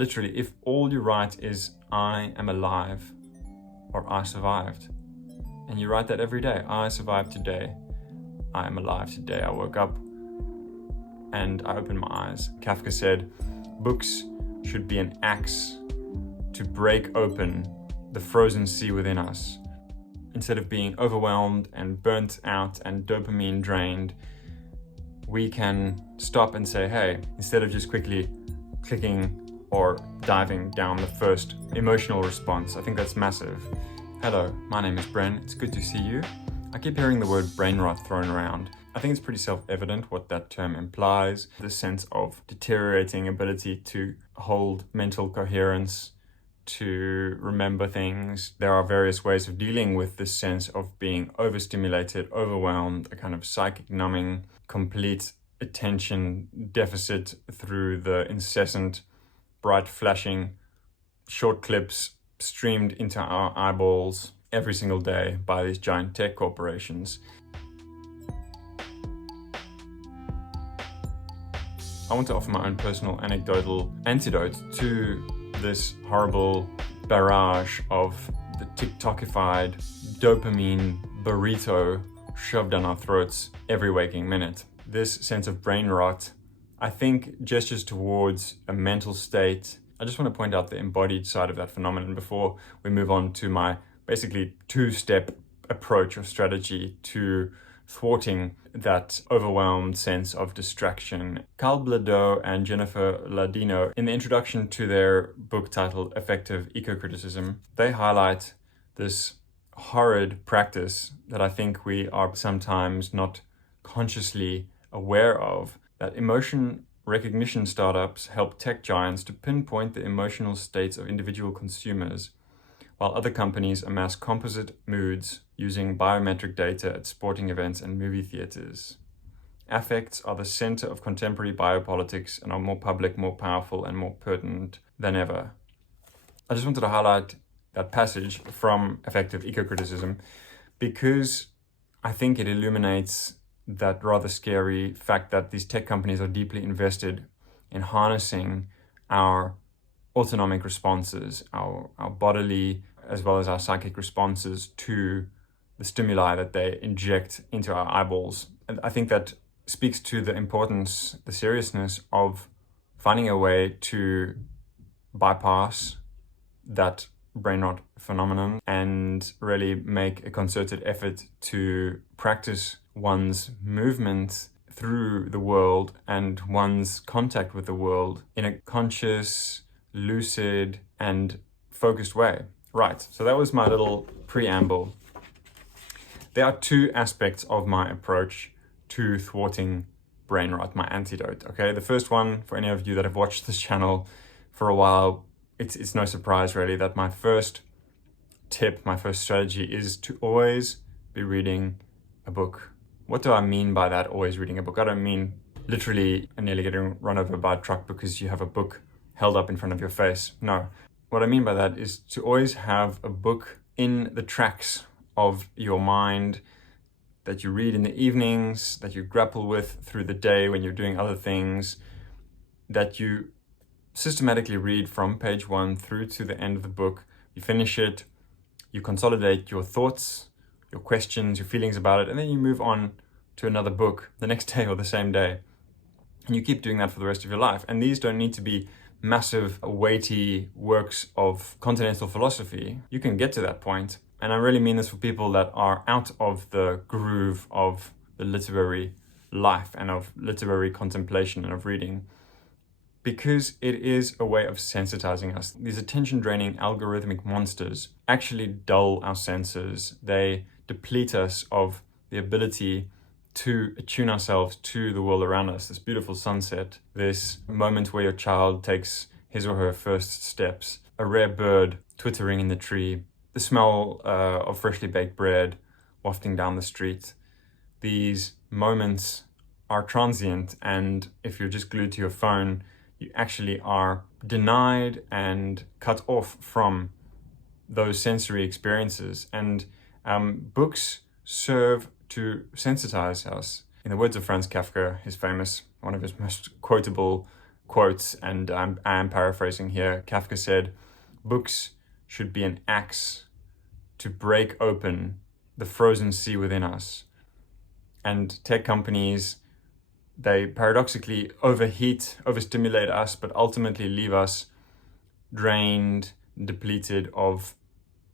Literally, if all you write is I am alive or I survived, and you write that every day, I survived today, I am alive today, I woke up and I opened my eyes. Kafka said, books should be an axe to break open the frozen sea within us. Instead of being overwhelmed and burnt out and dopamine drained, we can stop and say, hey, instead of just quickly clicking or diving down the first emotional response. I think that's massive. Hello, my name is Bren. It's good to see you. I keep hearing the word brain rot thrown around. I think it's pretty self-evident what that term implies. The sense of deteriorating ability to hold mental coherence, to remember things. There are various ways of dealing with this sense of being overstimulated, overwhelmed, a kind of psychic numbing, complete attention deficit through the incessant, bright flashing short clips streamed into our eyeballs every single day by these giant tech corporations. I want to offer my own personal anecdotal antidote to this horrible barrage of the TikTokified dopamine burrito shoved down our throats every waking minute. This sense of brain rot, I think, gestures towards a mental state. I just want to point out the embodied side of that phenomenon before we move on to my basically two-step approach or strategy to thwarting that overwhelmed sense of distraction. Carl Bladeau and Jennifer Ladino, in the introduction to their book titled Effective Eco-Criticism, they highlight this horrid practice that I think we are sometimes not consciously aware of, that emotion recognition startups help tech giants to pinpoint the emotional states of individual consumers, while other companies amass composite moods using biometric data at sporting events and movie theaters. Affects are the center of contemporary biopolitics and are more public, more powerful, and more pertinent than ever. I just wanted to highlight that passage from Effective Eco-Criticism because I think it illuminates that rather scary fact that these tech companies are deeply invested in harnessing our autonomic responses, our bodily as well as our psychic responses to the stimuli that they inject into our eyeballs. And I think that speaks to the importance, the seriousness of finding a way to bypass that brain rot phenomenon and really make a concerted effort to practice one's movement through the world and one's contact with the world in a conscious, lucid, and focused way. Right, so that was my little preamble. There are two aspects of my approach to thwarting brain rot, my antidote, okay? The first one, for any of you that have watched this channel for a while, it's no surprise really that my first tip, my first strategy is to always be reading a book. What do I mean by that, always reading a book? I don't mean literally nearly getting run over by a truck because you have a book held up in front of your face. No. What I mean by that is to always have a book in the tracks of your mind that you read in the evenings, that you grapple with through the day when you're doing other things, that you systematically read from page 1 through to the end of the book. You finish it, you consolidate your thoughts, your questions, your feelings about it, and then you move on to another book the next day or the same day. And you keep doing that for the rest of your life. And these don't need to be massive, weighty works of continental philosophy. You can get to that point. And I really mean this for people that are out of the groove of the literary life and of literary contemplation and of reading, because it is a way of sensitizing us. These attention-draining algorithmic monsters actually dull our senses. They deplete us of the ability to attune ourselves to the world around us. This beautiful sunset, this moment where your child takes his or her first steps, a rare bird twittering in the tree, the smell of freshly baked bread wafting down the street. These moments are transient, and if you're just glued to your phone, you actually are denied and cut off from those sensory experiences. And books serve to sensitize us. In the words of Franz Kafka, one of his most quotable quotes, and I am paraphrasing here. Kafka said, "Books should be an axe to break open the frozen sea within us." And tech companies, they paradoxically overstimulate us, but ultimately leave us drained, depleted of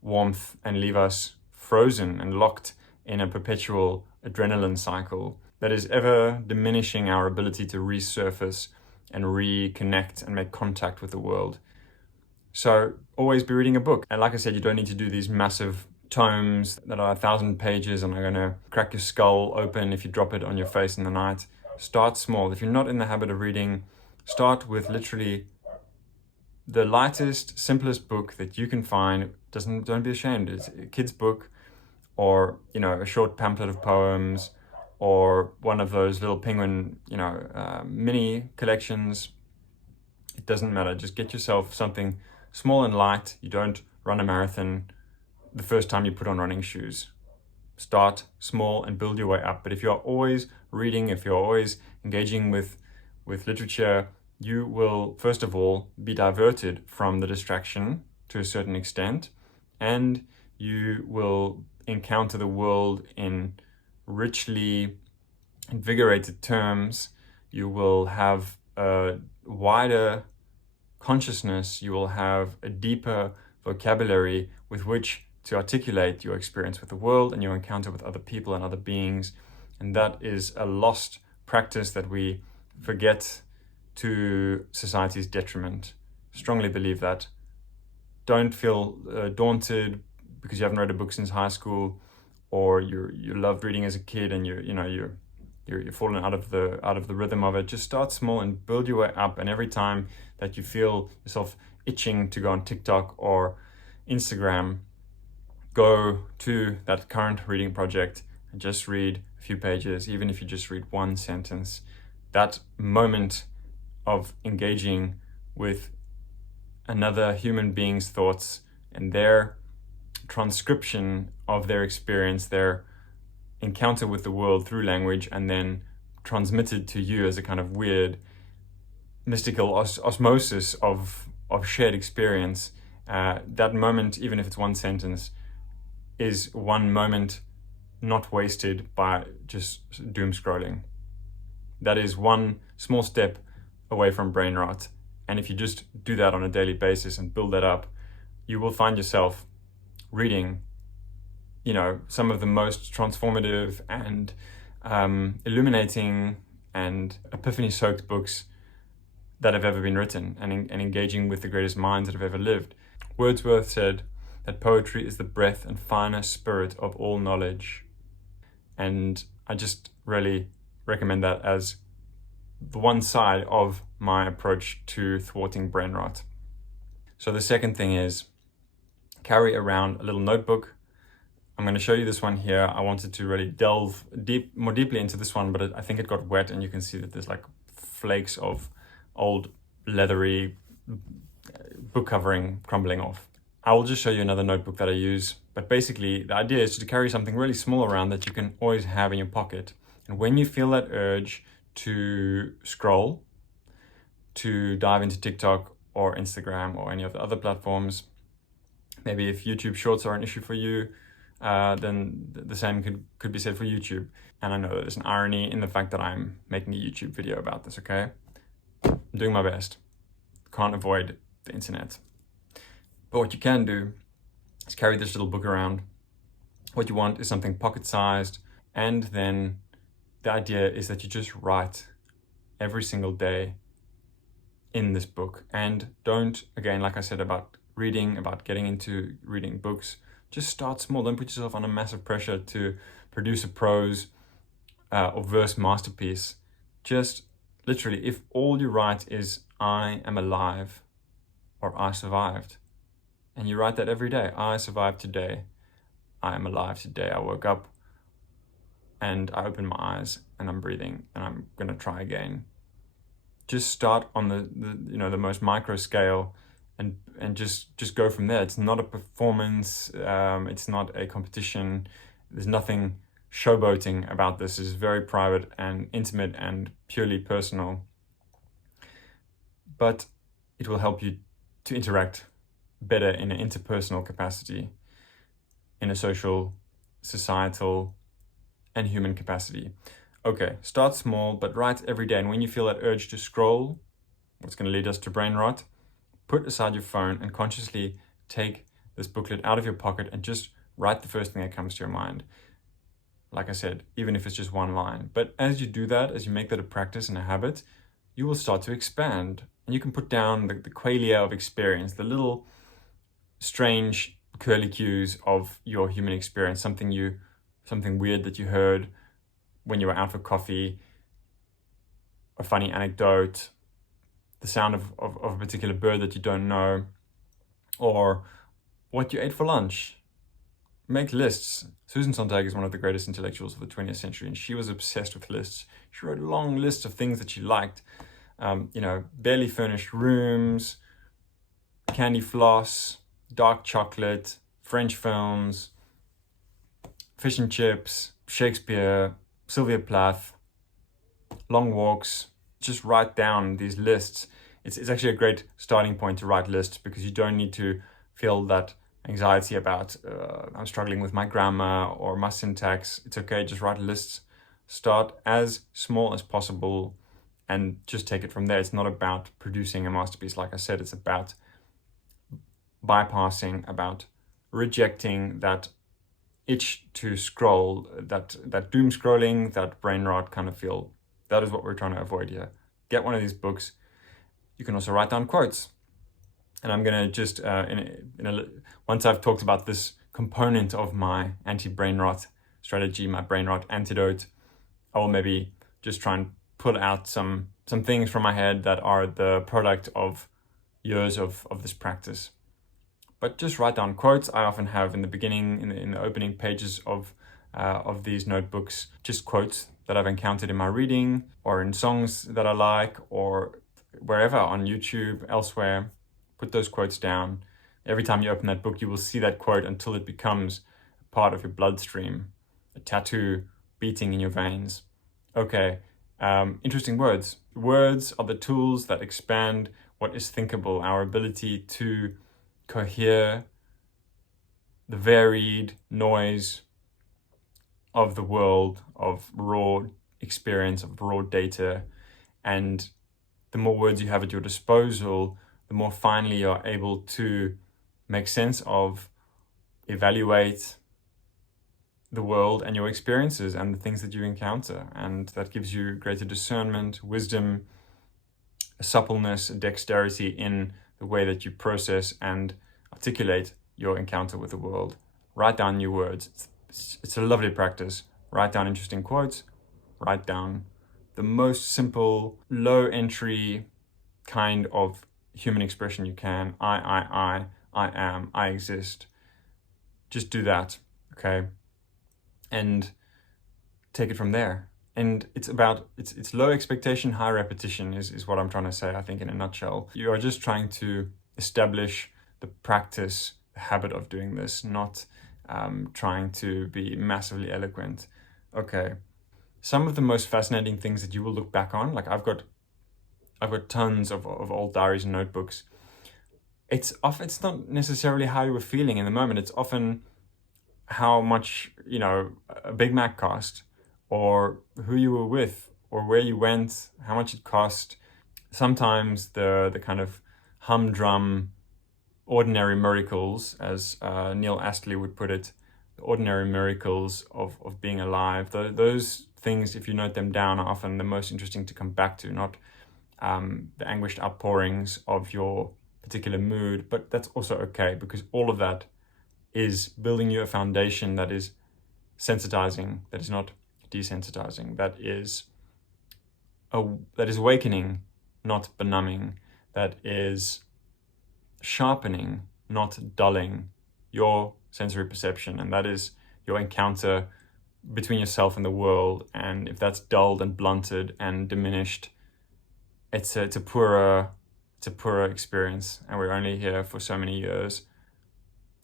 warmth, and leave us frozen and locked in a perpetual adrenaline cycle that is ever diminishing our ability to resurface and reconnect and make contact with the world. So always be reading a book. And like I said, you don't need to do these massive tomes that are 1,000 pages and are going to crack your skull open if you drop it on your face in the night. Start small. If you're not in the habit of reading, start with literally the lightest, simplest book that you can find. Don't be ashamed. It's a kid's book, or a short pamphlet of poems, or one of those little penguin mini collections. It doesn't matter. Just get yourself something small and light. You don't run a marathon the first time you put on running shoes. Start small and build your way up. But if you're always reading, if you're always engaging with literature, you will, first of all, be diverted from the distraction to a certain extent, and you will encounter the world in richly invigorated terms. You will have a wider consciousness. You will have a deeper vocabulary with which to articulate your experience with the world and your encounter with other people and other beings. And that is a lost practice that we forget to society's detriment. Strongly believe that. Don't feel daunted because you haven't read a book since high school, or you loved reading as a kid and you're falling out of the rhythm of it. Just start small and build your way up. And every time that you feel yourself itching to go on TikTok or Instagram, go to that current reading project and just read a few pages, even if you just read one sentence. That moment of engaging with another human being's thoughts and their transcription of their experience, their encounter with the world through language, and then transmitted to you as a kind of weird mystical osmosis of shared experience. That moment, even if it's one sentence, is one moment not wasted by just doom scrolling. That is one small step away from brain rot. And if you just do that on a daily basis and build that up, you will find yourself reading, some of the most transformative and illuminating and epiphany-soaked books that have ever been written, and engaging with the greatest minds that have ever lived. Wordsworth said that poetry is the breath and finer spirit of all knowledge. And I just really recommend that as the one side of my approach to thwarting brain rot. So the second thing is carry around a little notebook. I'm going to show you this one here. I wanted to really delve more deeply into this one, but I think it got wet, and you can see that there's like flakes of old leathery book covering crumbling off. I will just show you another notebook that I use, but basically the idea is to carry something really small around that you can always have in your pocket. And when you feel that urge to scroll, to dive into TikTok or Instagram or any of the other platforms, maybe if YouTube Shorts are an issue for you, then the same could be said for YouTube. And I know there's an irony in the fact that I'm making a YouTube video about this, okay? I'm doing my best. Can't avoid the internet. But what you can do is carry this little book around. What you want is something pocket-sized, and then the idea is that you just write every single day in this book. And don't, again, like I said about reading, about getting into reading books, just start small. Don't put yourself under massive pressure to produce a prose or verse masterpiece. Just literally, if all you write is I am alive or I survived, and you write that every day, I survived today, I am alive today, I woke up and I opened my eyes and I'm breathing and I'm gonna try again. Just start on the most micro scale and just go from there. It's not a performance, it's not a competition. There's nothing showboating about this. It's very private and intimate and purely personal. but it will help you to interact better in an interpersonal capacity, in a social, societal, and human capacity. Okay, start small, but write every day. And when you feel that urge to scroll, what's going to lead us to brain rot, put aside your phone and consciously take this booklet out of your pocket and just write the first thing that comes to your mind. Like I said, even if it's just one line. But as you do that, as you make that a practice and a habit, you will start to expand. And you can put down the qualia of experience, the little strange curlicues of your human experience, something weird that you heard when you were out for coffee, a funny anecdote, the sound of a particular bird that you don't know, or what you ate for lunch. Make lists. Susan Sontag is one of the greatest intellectuals of the 20th century, and she was obsessed with lists. She wrote long lists of things that she liked. Barely furnished rooms, candy floss, dark chocolate, French films, fish and chips, Shakespeare, Sylvia Plath, long walks. Just write down these lists. It's actually a great starting point to write lists, because you don't need to feel that anxiety about I'm struggling with my grammar or my syntax. It's okay, just write lists. Start as small as possible and just take it from there. It's not about producing a masterpiece. Like I said, it's about bypassing, about rejecting that itch to scroll, that doom scrolling, that brain rot kind of feel. That is what we're trying to avoid here. Get one of these books. You can also write down quotes. And I'm going to just, once I've talked about this component of my anti-brain rot strategy, my brain rot antidote, I will maybe just try and pull out some things from my head that are the product of years of this practice. But just write down quotes. I often have in the beginning, in the opening pages of these notebooks, just quotes that I've encountered in my reading, or in songs that I like, or wherever, on YouTube, elsewhere. Put those quotes down. Every time you open that book, you will see that quote until it becomes a part of your bloodstream, a tattoo beating in your veins. Okay, interesting words. Words are the tools that expand what is thinkable, our ability to cohere the varied noise of the world, of raw experience, of raw data. And the more words you have at your disposal, the more finely you're able to make sense of, evaluate the world and your experiences and the things that you encounter. And that gives you greater discernment, wisdom, a suppleness, a dexterity in the way that you process and articulate your encounter with the world. Write down new words. It's a lovely practice. Write down interesting quotes. Write down the most simple, low entry kind of human expression you can. I am, I exist. Just do that, okay? And take it from there. And it's about, it's low expectation, high repetition is what I'm trying to say, I think, in a nutshell. You are just trying to establish the practice, the habit of doing this, not trying to be massively eloquent. Okay. Some of the most fascinating things that you will look back on, like I've got tons of old diaries and notebooks. It's not necessarily how you were feeling in the moment. It's often how much, a Big Mac cost, or who you were with, or where you went, how much it cost. Sometimes the kind of humdrum ordinary miracles, as Neil Astley would put it, the ordinary miracles of being alive. Those things, if you note them down, are often the most interesting to come back to, not the anguished outpourings of your particular mood. But that's also okay, because all of that is building you a foundation that is sensitizing, that is not desensitizing, that is awakening, not benumbing, that is sharpening, not dulling your sensory perception. And that is your encounter between yourself and the world. And if that's dulled and blunted and diminished, it's a poorer experience, and we're only here for so many years.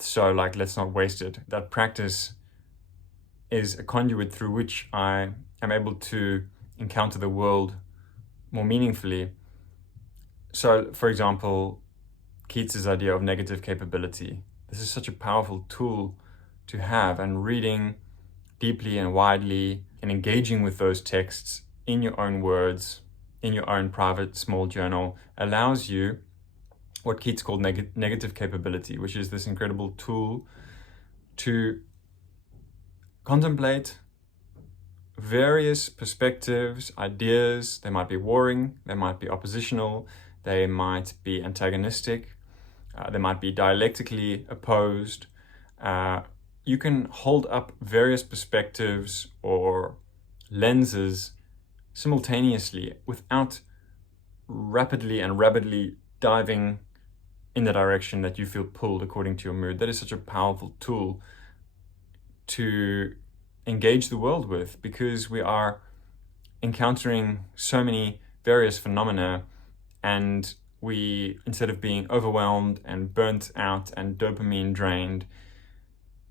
So let's not waste it. That practice is a conduit through which I am able to encounter the world more meaningfully. So, for example, Keats's idea of negative capability. This is such a powerful tool to have, and reading deeply and widely and engaging with those texts in your own words, in your own private small journal, allows you what Keats called negative capability, which is this incredible tool to contemplate various perspectives, ideas. They might be warring, they might be oppositional, they might be antagonistic, they might be dialectically opposed. You can hold up various perspectives or lenses simultaneously without rapidly diving in the direction that you feel pulled according to your mood. That is such a powerful tool to engage the world with, because we are encountering so many various phenomena, and we, instead of being overwhelmed and burnt out and dopamine drained,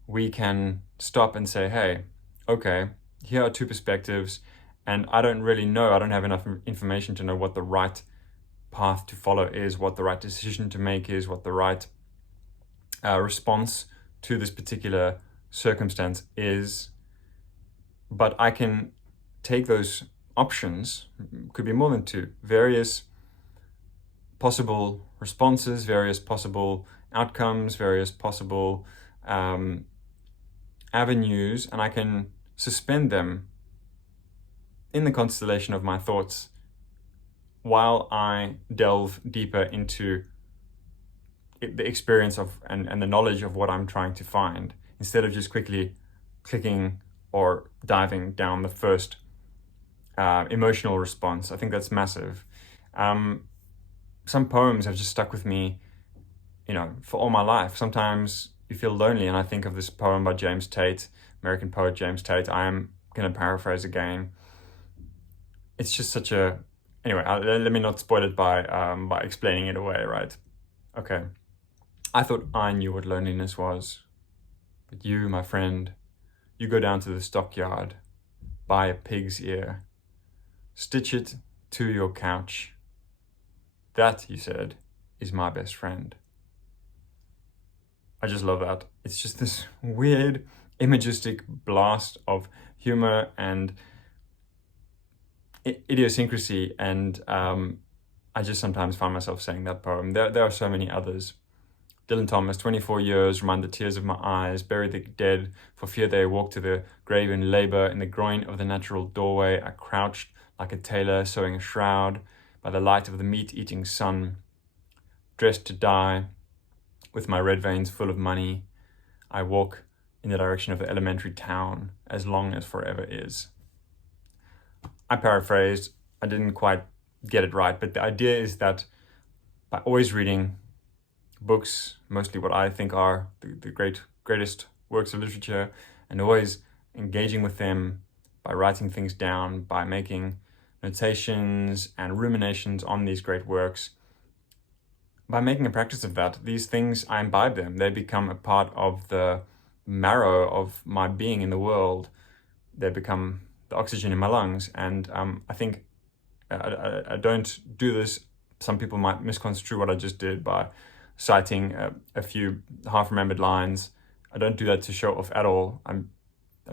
we can stop and say, hey, okay, here are two perspectives, and I don't really know, I don't have enough information to know what the right path to follow is, what the right decision to make is, what the right response to this particular circumstance is. But I can take those options, could be more than two, various possible responses, various possible outcomes, various possible avenues, and I can suspend them in the constellation of my thoughts while I delve deeper into the experience of and the knowledge of what I'm trying to find, instead of just quickly clicking or diving down the first emotional response. I think that's massive. Some poems have just stuck with me, for all my life. Sometimes you feel lonely, and I think of this poem by James Tate, American poet James Tate. I am going to paraphrase again. It's just such a... Anyway, let me not spoil it by explaining it away, right? Okay. I thought I knew what loneliness was. But you, my friend, you go down to the stockyard, buy a pig's ear, stitch it to your couch. That, you said, is my best friend. I just love that. It's just this weird, imagistic blast of humor and idiosyncrasy, and I just sometimes find myself saying that poem. There are so many others. Dylan Thomas, 24 years, remind the tears of my eyes, bury the dead, for fear they walk to the grave in labour. In the groin of the natural doorway, I crouched like a tailor sewing a shroud by the light of the meat-eating sun. Dressed to die, with my red veins full of money, I walk in the direction of the elementary town, as long as forever is. I paraphrased, I didn't quite get it right, but the idea is that by always reading books, mostly what I think are the greatest works of literature, and always engaging with them by writing things down, by making notations and ruminations on these great works, by making a practice of that, these things, I imbibe them. They become a part of the marrow of my being in the world. They become the oxygen in my lungs. And I think I don't do this. Some people might misconstrue what I just did by citing a few half-remembered lines. I don't do that to show off at all. I'm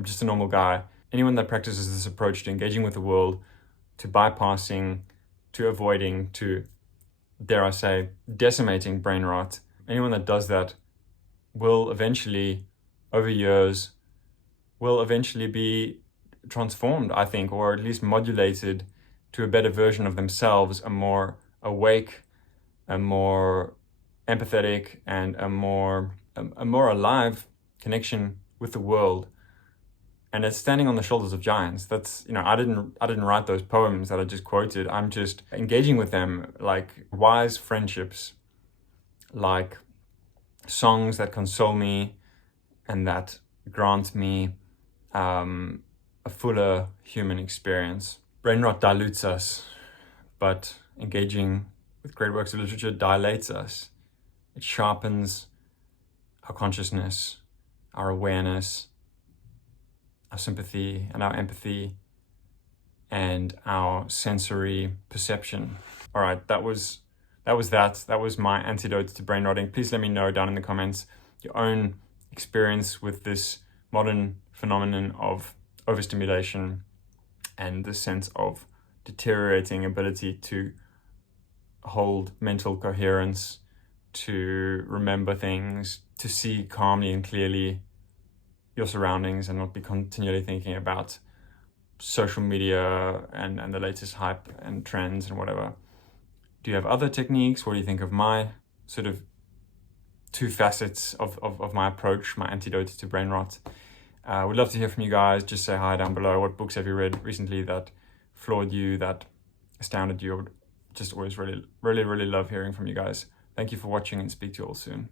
just a normal guy. Anyone that practices this approach to engaging with the world, to bypassing, to avoiding, to, dare I say, decimating brain rot, anyone that does that will eventually, over years, will eventually be transformed, I think, or at least modulated to a better version of themselves, a more awake, a more empathetic, and a more alive connection with the world. And it's standing on the shoulders of giants. That's, I didn't write those poems that I just quoted. I'm just engaging with them like wise friendships, like songs that console me and that grant me a fuller human experience. Brain rot dilutes us, but engaging with great works of literature dilates us. It sharpens our consciousness, our awareness, our sympathy and our empathy, and our sensory perception. All right, that was that was my antidote to brain rotting. Please let me know down in the comments your own experience with this modern phenomenon of overstimulation and the sense of deteriorating ability to hold mental coherence, to remember things, to see calmly and clearly your surroundings and not be continually thinking about social media and the latest hype and trends and whatever. Do you have other techniques? What do you think of my sort of two facets of my approach, my antidote to brain rot? Would love to hear from you guys. Just say hi down below. What books have you read recently that floored you, that astounded you? I would just always really love hearing from you guys. Thank you for watching and speak to you all soon.